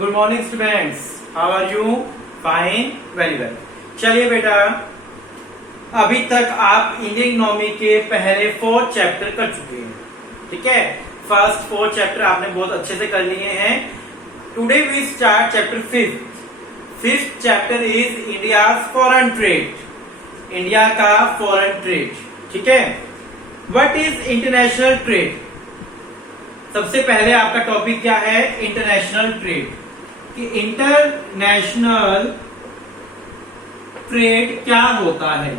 Good morning students, how are you? Fine, very well. चलिए बेटा, अभी तक आप इंडियन इकोनॉमी के पहले 4 चैप्टर कर चुके हैं, ठीक है। फर्स्ट 4 चैप्टर आपने बहुत अच्छे से कर लिए हैं। Today we start chapter 5th chapter is India foreign trade, India का फॉरेन ट्रेड, ठीक है। What is international trade? सबसे पहले आपका टॉपिक क्या है? International trade. कि इंटरनेशनल ट्रेड क्या होता है?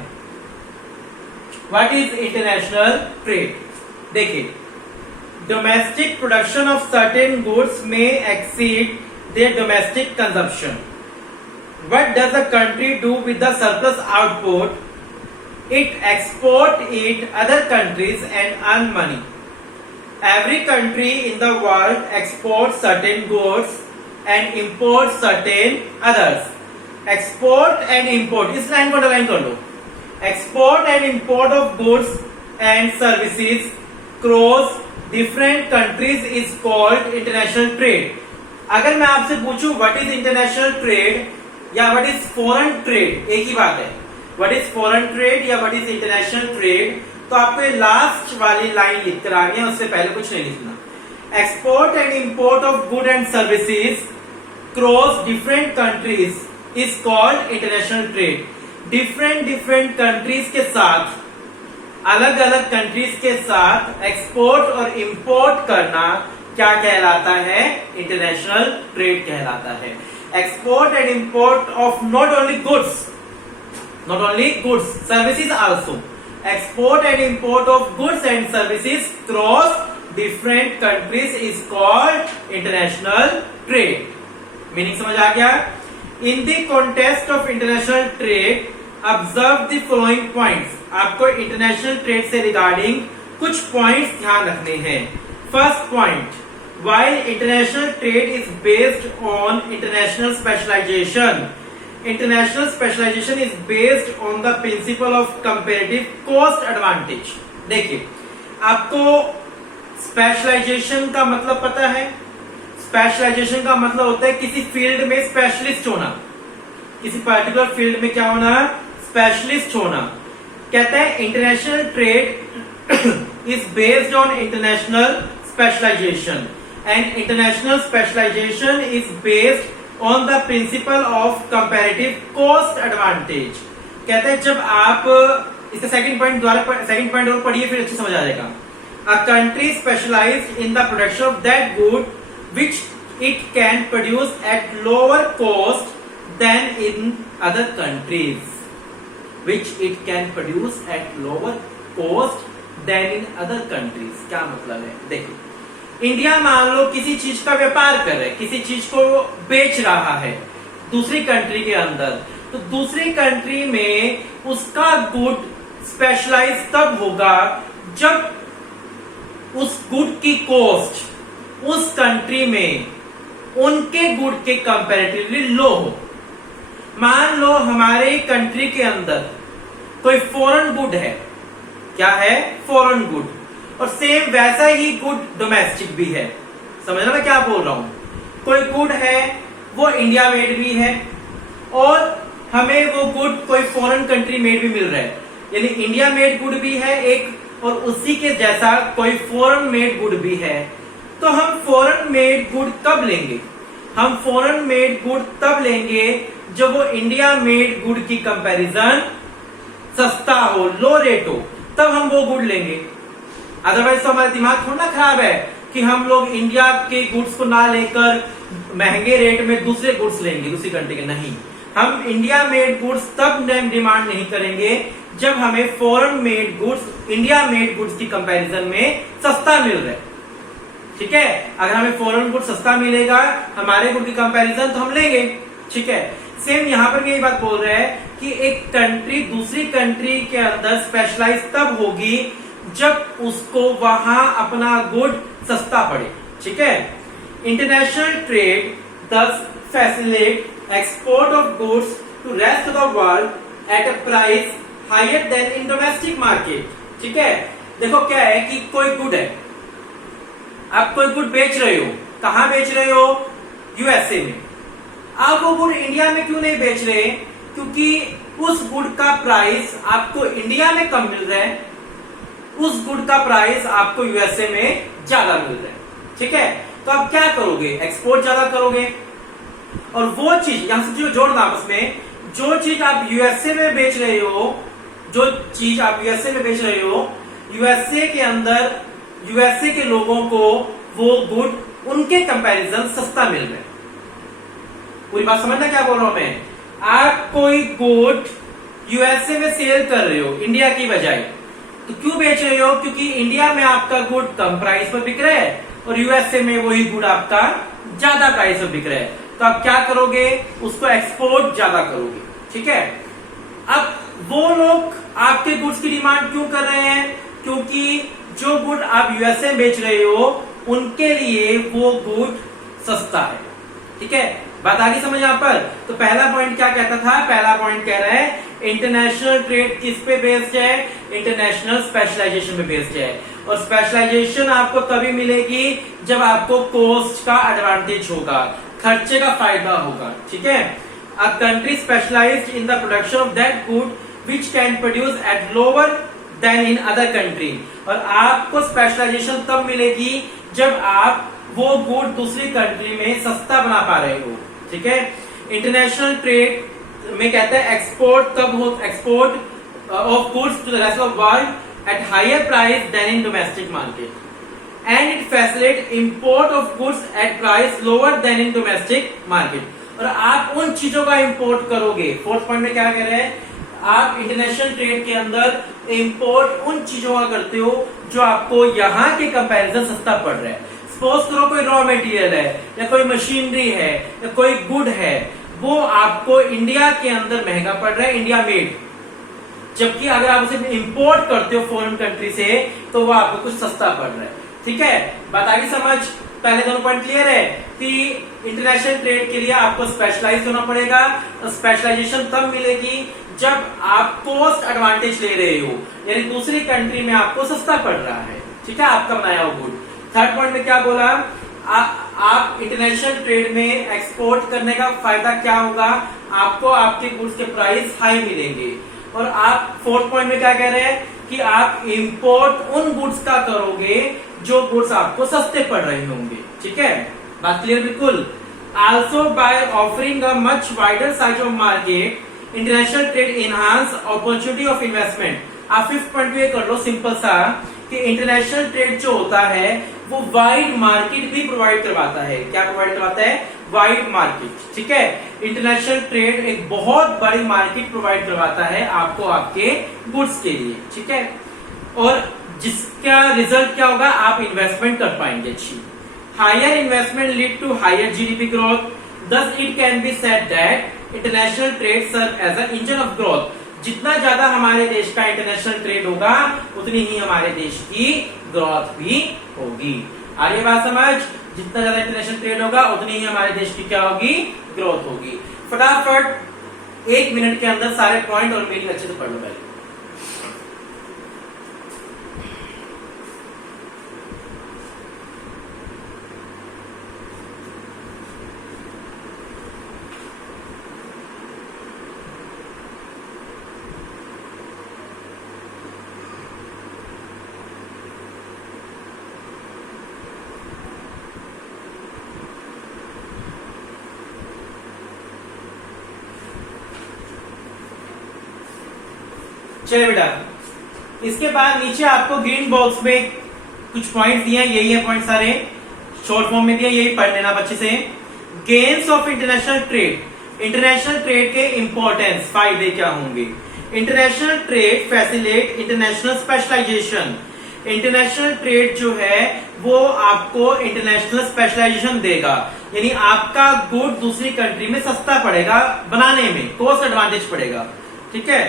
What is international trade? देखिए, domestic production of certain goods में exceed their domestic consumption. What does the country do with the surplus output? It export it other countries and earn money. Every country in the world exports certain goods and imports certain others. Export and import, इस line को underline कर लो। Export and import of goods and services across different countries is called international trade. अगर मैं आपसे पूछूं what is international trade या what is foreign trade, एक ही बात है। What is foreign trade या what is international trade, तो आपको लास्ट वाली लाइन लिख कर आनी है, उससे पहले कुछ नहीं लिखना। Export and import of good and services cross different countries is called international trade. Different countries के साथ, अलग अलग कंट्रीज के साथ एक्सपोर्ट और इंपोर्ट करना क्या कहलाता है? इंटरनेशनल ट्रेड कहलाता है। Export and import of not only goods, services also. Export and import of goods and services across different countries is called international trade. Meaning समझ आ गया? In the context of international trade, observe the following points. आपको international trade से regarding कुछ points ध्यान रखने हैं। First point, while international trade is based on international specialization, international specialization is based on the principle of comparative cost advantage. देखिए, आपको specialisation का मतलब पता है? स्पेशलाइजेशन का मतलब होता है किसी फील्ड में स्पेशलिस्ट होना, किसी पर्टिकुलर फील्ड में क्या होना? स्पेशलिस्ट होना। कहते हैं international trade is based on international specialisation and international specialisation is based on the principle of comparative cost advantage. कहते हैं जब आप इसका सेकंड पॉइंट और पढ़िए, फिर अच्छे समझ आ जाएगा। A country specialised in the production of that good which it can produce at lower cost than in other countries, which it can produce at lower cost than in other countries. क्या मतलब है? देखिए, India मान लो किसी चीज का व्यापार कर रहा है, किसी चीज को बेच रहा है दूसरी कंट्री के अंदर, तो दूसरी कंट्री में उसका गुड स्पेशलाइज तब होगा जब उस गुड की कॉस्ट उस कंट्री में उनके गुड के कंपैरेटिवली लो हो। मान लो हमारे कंट्री के अंदर कोई फॉरेन गुड है, क्या है? फॉरेन गुड, और सेम वैसा ही गुड डोमेस्टिक भी है। समझना मैं क्या बोल रहा हूं? कोई गुड है वो इंडिया मेड भी है और हमें वो गुड कोई फॉरेन कंट्री मेड भी मिल रहा है, यानी इंडिया मेड गुड भी है एक और उसी के जैसा कोई फॉरेन मेड गुड भी है। तो हम फॉरेन मेड गुड कब लेंगे? हम फॉरेन मेड गुड तब लेंगे जब वो इंडिया मेड गुड की कंपैरिजन सस्ता हो, लो रेट हो, तब हम वो गुड लेंगे। अदरवाइज तो हमारा दिमाग थोड़ा खराब है कि हम लोग इंडिया के गुड्स को ना लेकर महंगे रेट में दूसरे गुड्स लेंगे दूसरी कंट्री के। नहीं, हम इंडिया मेड गुड्स तब डिमांड नहीं करेंगे जब हमें foreign made goods India made goods की कंपैरिजन में सस्ता मिल रहा है, ठीक है। अगर हमें फॉरेन गुड सस्ता मिलेगा हमारे गुड की कंपैरिजन, तो हम लेंगे, ठीक है। सेम यहां पर यही बात बोल रहे हैं कि एक कंट्री दूसरी कंट्री के अंदर स्पेशलाइज तब होगी जब उसको वहां अपना गुड सस्ता पड़े, ठीक है। International trade this facilitate export of goods to rest of the world at a price higher than in domestic market, ठीक है। देखो क्या है कि कोई गुड है, आप कोई गुड बेच रहे हो, कहां बेच रहे हो? यूएसए में। आप वो गुड इंडिया में क्यों नहीं बेच रहे? क्योंकि उस गुड का प्राइस आपको इंडिया में कम मिल रहा है, उस गुड का प्राइस आपको यूएसए में ज्यादा मिल रहा है। ठीक है, तो आप क्या करोगे? एक्सपोर्ट ज्यादा करोगे। और वो चीज यहां से जो जोड़ना आपस में, जो चीज आप यूएसए में बेच रहे हो, जो चीज आप यूएसए में बेच रहे हो, यूएसए के अंदर यूएसए के लोगों को वो गुड उनके कंपैरिजन सस्ता मिल रहा है। पूरी बात समझना क्या बोल रहा हूं मैं? आप कोई गुड यूएसए में सेल कर रहे हो इंडिया की बजाय, तो क्यों बेच रहे हो? क्योंकि इंडिया में आपका गुड कम प्राइस पर बिक रहा है और यूएसए में वही गुड आपका ज्यादा प्राइस पर बिक रहा है। तो आप क्या करोगे? उसको एक्सपोर्ट ज्यादा करोगे। ठीक है, अब वो लोग आपके गुड्स की डिमांड क्यों कर रहे हैं? क्योंकि जो गुड आप यूएसए में बेच रहे हो उनके लिए वो गुड सस्ता है। ठीक है, बात आ गई समझ यहां पर? तो पहला पॉइंट क्या कहता था? पहला पॉइंट कह रहा है इंटरनेशनल ट्रेड किस पे बेस्ड है? इंटरनेशनल स्पेशलाइजेशन पे बेस्ड है। और स्पेशलाइजेशन आपको तभी मिलेगी जब आपको कॉस्ट का एडवांटेज होगा, खर्चे का फायदा होगा। ठीक है, a country specialised in the production of that good which can produce at lower than in other country. और आपको स्पेशलाइजेशन तब मिलेगी जब आप वो गुड दूसरी कंट्री में सस्ता बना पा रहे हो। ठीक है, इंटरनेशनल ट्रेड में कहते हैं एक्सपोर्ट तब हो, export of goods to the rest of world at higher price than in domestic market and it facilitate import of goods at price lower than in domestic market. और आप उन चीजों का इंपोर्ट करोगे। फोर्थ पॉइंट में क्या कह रहे हैं? आप इंटरनेशनल ट्रेड के अंदर इंपोर्ट उन चीजों का करते हो जो आपको यहाँ के कंपैरिजन सस्ता पड़ रहा है। सपोज करो कोई रॉ मटेरियल है या कोई मशीनरी है या कोई गुड है, वो आपको इंडिया के अंदर महंगा पड़ रहा है, इंडिया मेड, जबकि अगर आप उसे इंपोर्ट करते हो फॉरेन कंट्री से तो वो आपको कुछ सस्ता पड़ रहा है। ठीक है, बात आगे समझ? पहले दोनों पॉइंट क्लियर है कि इंटरनेशनल ट्रेड के लिए आपको स्पेशलाइज होना पड़ेगा। स्पेशलाइजेशन तब मिलेगी जब आप कॉस्ट एडवांटेज ले रहे हो, यानी दूसरी कंट्री में आपको सस्ता पड़ रहा है। ठीक है, आपका बनाया हुआ गुड। थर्ड पॉइंट में क्या बोला? आप इंटरनेशनल ट्रेड में एक्सपोर्ट करने का फायदा क्या होगा? आपको आपके गुड्स के प्राइस हाई मिलेंगे। और आप फोर्थ पॉइंट में क्या कह रहे हैं कि आप इंपोर्ट उन गुड्स का करोगे जो गुड्स आपको सस्ते पड़ रहे होंगे। ठीक है, बात क्लियर बिल्कुल? Also by offering a much wider size of market international trade enhance opportunity of investment. आप फिफ्थ पॉइंट पे कर लो सिंपल सा कि इंटरनेशनल ट्रेड जो होता है वो वाइड मार्केट भी प्रोवाइड करवाता है। क्या प्रोवाइड करवाता है? Wide market. ठीक है, इंटरनेशनल ट्रेड एक बहुत बड़ी मार्केट प्रोवाइड करवाता है आपको आपके गुड्स के लिए। ठीक है, और जिसका रिजल्ट क्या होगा? आप इन्वेस्टमेंट कर पाएंगे अच्छी। Higher investment lead to higher GDP growth, thus it can be said that international trade serve as an engine of growth। जितना ज्यादा हमारे देश का इंटरनेशनल ट्रेड होगा उतनी ही हमारे देश की ग्रोथ भी होगी। आगे बात समझ? जितना ज्यादा इंटरनेशनल ट्रेड होगा उतनी ही हमारे देश की क्या होगी? ग्रोथ होगी। फटाफट 1 मिनट के अंदर सारे पॉइंट और मीनिंग अच्छे से पढ़ लो पहले। चलिए बेटा, इसके बाद नीचे आपको ग्रीन बॉक्स में कुछ पॉइंट दिए, यही है पॉइंट सारे शॉर्ट फॉर्म में दिए, यही पढ़ लेना अच्छे से। Gains of international trade, international trade के इंपॉर्टेंस, फायदे क्या होंगे? International trade facilitate international specialisation. International trade जो है वो आपको इंटरनेशनल स्पेशलाइजेशन देगा, यानी आपका गुड दूसरी कंट्री में सस्ता पड़ेगा बनाने में, कॉस्ट एडवांटेज पड़ेगा। ठीक है,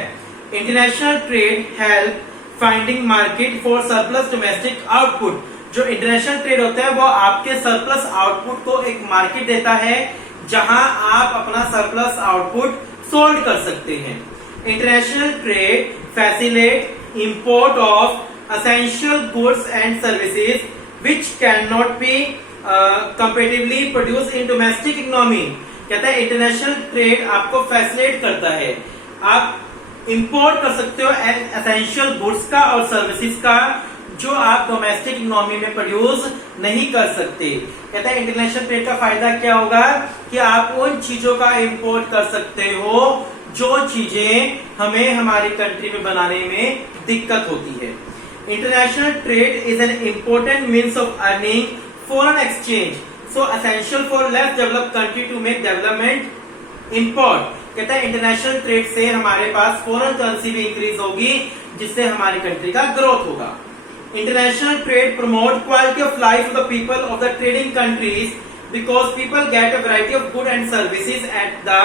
international trade help finding market for surplus domestic output. जो इंटरनेशनल ट्रेड होता है वो आपके सरप्लस आउटपुट को एक मार्केट देता है जहां आप अपना सरप्लस आउटपुट सोल्ड कर सकते हैं। International trade facilitate import of essential goods and services which cannot be competitively produce in domestic economy. कहता है इंटरनेशनल ट्रेड आपको फैसिलिटेट करता है, आप इंपोर्ट कर सकते हो एसेंशियल गुड्स का और सर्विसेज का जो आप डोमेस्टिक इकोनॉमी में प्रोड्यूस नहीं कर सकते। कहता है इंटरनेशनल ट्रेड का फायदा क्या होगा कि आप उन चीजों का इंपोर्ट कर सकते हो जो चीजें हमें हमारी कंट्री में बनाने में दिक्कत होती है। International trade is an important means of earning foreign exchange, so essential for less developed country to make development import. कहता है इंटरनेशनल ट्रेड से हमारे पास फॉरेन करेंसी भी इंक्रीज होगी, जिससे हमारी कंट्री का ग्रोथ होगा। International trade promote quality of life of the people of the trading countries because people get a variety of goods and services at the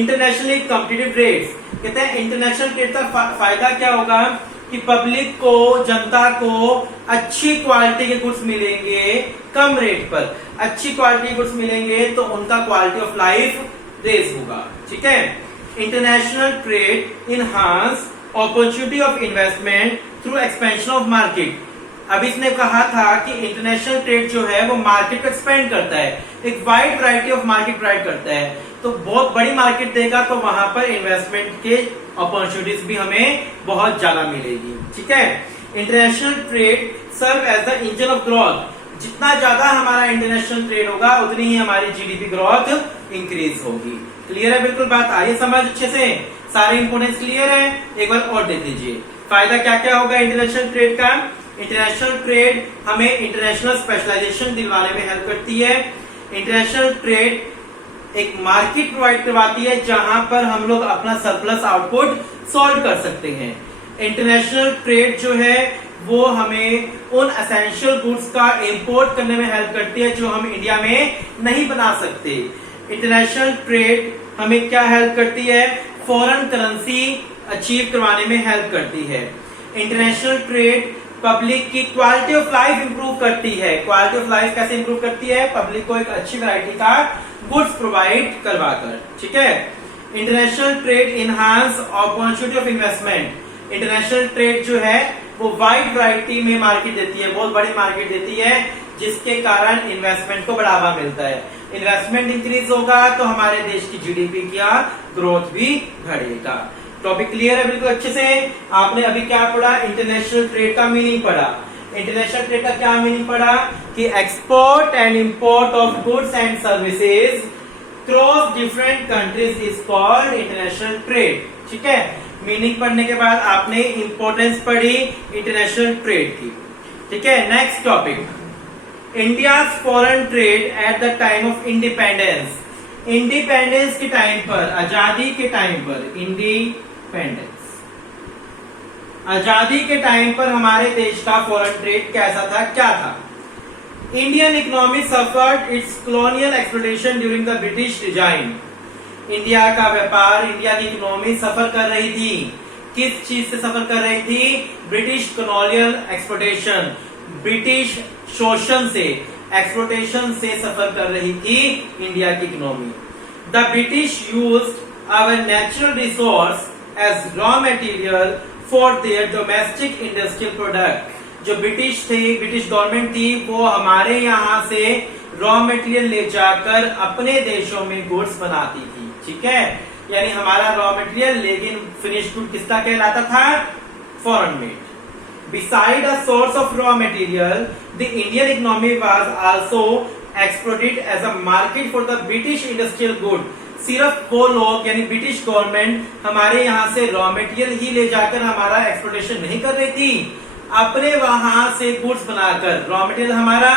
internationally competitive rates। कहते हैं international trade का फायदा क्या होगा कि public को, जनता को अच्छी क्वालिटी के गुड्स मिलेंगे कम रेट पर। अच्छी क्वालिटी के गुड्स मिलेंगे तो उनका क्वालिटी ऑफ लाइफ रेज होगा। ठीक है। International trade enhance opportunity of investment through expansion of market. अभी इसने कहा था कि इंटरनेशनल ट्रेड जो है वो मार्केट को एक्सपेंड करता है, एक wide variety of market provide करता है, तो बहुत बड़ी मार्केट देगा तो वहां पर इन्वेस्टमेंट के अपॉर्चुनिटीज भी हमें बहुत ज्यादा मिलेगी। ठीक है। International trade serve as the engine of growth. जितना ज्यादा हमारा इंटरनेशनल ट्रेड होगा उतनी ही हमारी जीडीपी ग्रोथ इंक्रीज होगी। क्लियर है? बिल्कुल बात आ रही है समझ अच्छे से? सारे इंपोर्टेंस क्लियर है? एक बार और देख लीजिए फायदा क्या क्या होगा इंटरनेशनल ट्रेड का। इंटरनेशनल ट्रेड हमें इंटरनेशनल स्पेशलाइजेशन दिलवाने में हेल्प करती है। इंटरनेशनल ट्रेड एक मार्केट प्रोवाइड करवाती है जहां पर हम लोग अपना सरप्लस आउटपुट सॉल्व कर सकते हैं। इंटरनेशनल ट्रेड जो है वो हमें उन एसेंशियल गुड्स का इंपोर्ट करने में हेल्प करती है जो हम इंडिया में नहीं बना सकते। इंटरनेशनल ट्रेड हमें क्या हेल्प करती है? फॉरेन करेंसी अचीव करवाने में हेल्प करती है। इंटरनेशनल ट्रेड पब्लिक की क्वालिटी ऑफ लाइफ इंप्रूव करती है। क्वालिटी ऑफ लाइफ कैसे इंप्रूव करती है? पब्लिक को एक अच्छी वैरायटी का गुड्स प्रोवाइड करवाकर। ठीक है। International trade enhance opportunity of investment. International trade जो है वो वाइड वैरायटी में मार्केट देती है, बहुत बड़ी मार्केट देती है, जिसके कारण इन्वेस्टमेंट को बढ़ावा मिलता है। इन्वेस्टमेंट इंक्रीज होगा तो हमारे देश की जीडीपी का ग्रोथ भी बढ़ेगा। टॉपिक क्लियर है बिल्कुल अच्छे से? आपने अभी क्या पढ़ा? इंटरनेशनल ट्रेड का मीनिंग पढ़ा। इंटरनेशनल ट्रेड का क्या मीनिंग पढ़ा कि export and import of goods and services cross different countries is called international trade. ठीक है। मीनिंग पढ़ने के बाद आपने इंपॉर्टेंस पढ़ी इंटरनेशनल ट्रेड की। ठीक है। Next topic, India foreign trade at the time of independence. Independence के टाइम पर, आजादी के टाइम पर, आजादी के टाइम पर हमारे देश का फॉरेन ट्रेड कैसा था, क्या था? Indian economy suffered it's colonial exploitation during the British resign. India का व्यापार, इंडिया की इकोनॉमी सफर कर रही थी। किस चीज से सफर कर रही थी? ब्रिटिश कॉलोनियल एक्सप्लॉयटेशन, ब्रिटिश शोषण से, एक्सप्लॉयटेशन से सफर कर रही थी इंडिया की इकोनॉमी। The British used our natural resource as raw material for their domestic industrial product. जो ब्रिटिश थे, ब्रिटिश गवर्नमेंट थी, वो हमारे यहाँ से रॉ मटेरियल ले जाकर अपने देशों में गुड्स बनाती थी। ठीक है। यानी हमारा रॉ मटेरियल लेकिन फिनिश गुड किसका कहलाता था? Foreign made. Beside a source of raw material, the Indian economy was also exploited as a market for the British industrial good। सिर्फ वो लोग यानी ब्रिटिश गवर्नमेंट हमारे यहाँ से रॉ मटेरियल ही ले जाकर हमारा एक्सप्लोटेशन नहीं कर रही थी, अपने वहां से गुड्स बनाकर, रॉ मटेरियल हमारा,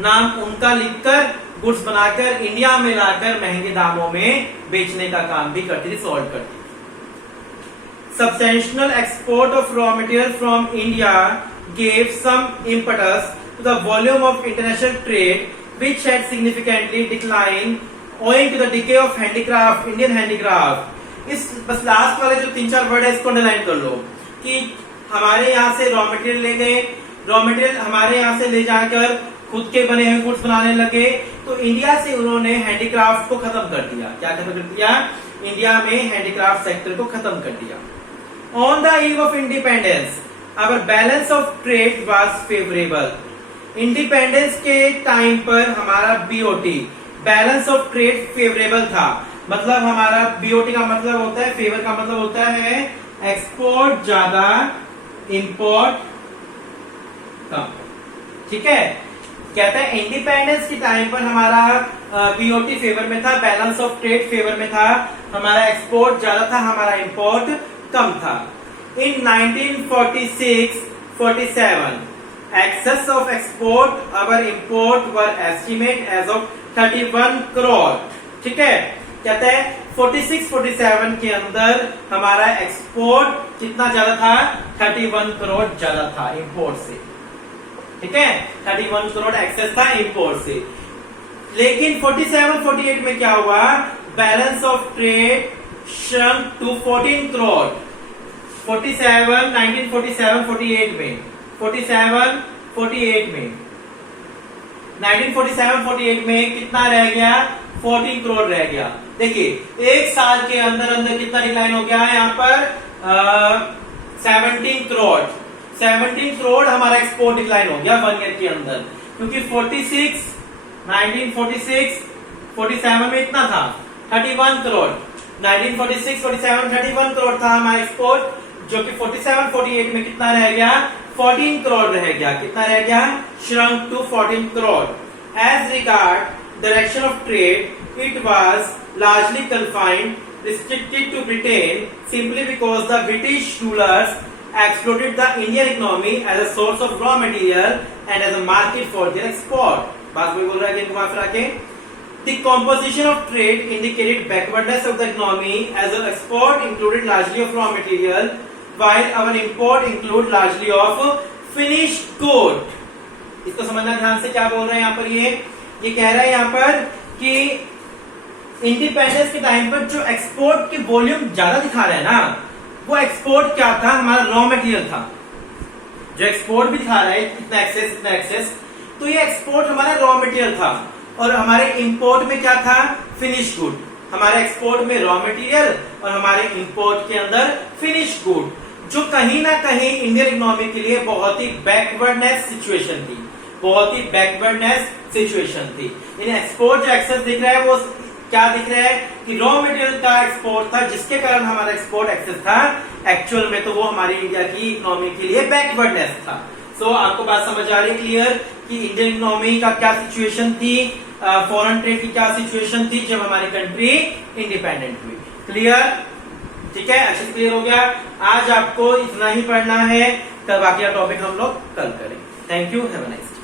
नाम उनका लिखकर गुड्स बनाकर इंडिया में लाकर महंगे दामों में बेचने का काम भी करती थी, सॉल्व करती थी। Substantial export of raw material from India gave some impetus to the volume of international trade, which had significantly declined owing to the decay of handicraft, Indian handicraft। इस बस लास्ट वाले जो 3-4 वर्ड है इसको underline कर लो कि हमारे यहाँ से रॉ मटेरियल ले गए, रॉ मटेरियल हमारे यहाँ से ले जाकर खुद के बने हुए गुड्स बनाने लगे, तो इंडिया से उन्होंने हैंडीक्राफ्ट को खत्म कर दिया। क्या खत्म कर दिया? इंडिया में हैंडीक्राफ्ट सेक्टर को खत्म कर दिया। On the eve of independence, our balance of trade was favorable। Independence के टाइम पर हमारा BOT balance of trade favourable था। मतलब हमारा बीओटी का मतलब होता है, फेवर का मतलब होता है एक्सपोर्ट ज्यादा इंपोर्ट कम। ठीक है, कहते हैं इंडिपेंडेंस के टाइम पर हमारा बीओटी फेवर में था, बैलेंस ऑफ ट्रेड फेवर में था, हमारा एक्सपोर्ट ज्यादा था, हमारा इंपोर्ट कम था। इन 1946-47 excess of export our import were estimate as of 31 crore. ठीक है, कहते हैं 46-47 के अंदर हमारा एक्सपोर्ट कितना ज्यादा था, 31 करोड़ ज्यादा था इंपोर्ट से। ठीक है, 31 करोड़ एक्सेस था इंपोर्ट से। लेकिन 47-48 में क्या हुआ, balance of trade shrunk to 14 crore. 1947-48 में 1947-48 में कितना रह गया, 14 करोड़ रह गया। देखिए एक साल के अंदर अंदर कितना डिक्लाइन हो गया है यहाँ पर 17 करोड़। 17 करोड़ हमारा एक्सपोर्ट डिक्लाइन हो गया 1 ईयर के अंदर, क्योंकि 1947 में इतना था 31 करोड़। 1946-47 31 करोड़ था हमारा एक्सपोर्ट, जो कि 47-48 में कितना रह गया, 14 करोड़ रह गया। कितना रह गया, shrunk to 14 crore. As regard direction of trade, it was largely confined, restricted to Britain, simply because the British rulers exploited the Indian economy as a source of raw material and as a market for their export। बात कोई बोल रहा है कि घुमा फिरा के, the composition of trade indicated backwardness of the economy as our export included largely of raw material, while our import include largely of finished good। इसको समझना ध्यान से, क्या बोल रहे हैं यहाँ पर, ये कह रहा है यहाँ पर कि इंडिपेंडेंस के टाइम पर जो एक्सपोर्ट की वॉल्यूम ज्यादा दिखा रहे हैं ना, वो एक्सपोर्ट क्या था, हमारा रॉ मटेरियल था। जो एक्सपोर्ट भी दिखा रहा है इतना एक्सेस, तो ये एक्सपोर्ट हमारा रॉ मटेरियल था। और हमारे इंपोर्ट में क्या था, फिनिश गुड। हमारे एक्सपोर्ट में रॉ मटेरियल और हमारे इंपोर्ट के अंदर फिनिश गुड, जो कहीं ना कहीं इंडियन इकोनॉमी के लिए बहुत ही बैकवर्डनेस सिचुएशन थी, इन एक्सपोर्ट जो एक्सेस दिख रहा है वो क्या दिख रहा है कि रॉ मटेरियल का एक्सपोर्ट था, जिसके कारण हमारा एक्सपोर्ट एक्सेस था। एक्चुअल में तो वो हमारी इंडिया की इकोनॉमी के लिए बैकवर्डनेस था। सो आपको बात समझ आ रही है क्लियर कि इंडियन इकोनॉमी का क्या सिचुएशन थी, फॉरेन ट्रेड की क्या सिचुएशन थी जब हमारी कंट्री इंडिपेंडेंट हुई। क्लियर, ठीक है, अच्छे से क्लियर हो गया। आज आपको इतना ही पढ़ना है, कल बाकी का टॉपिक हम लोग कल करें। Thank you, have a nice day.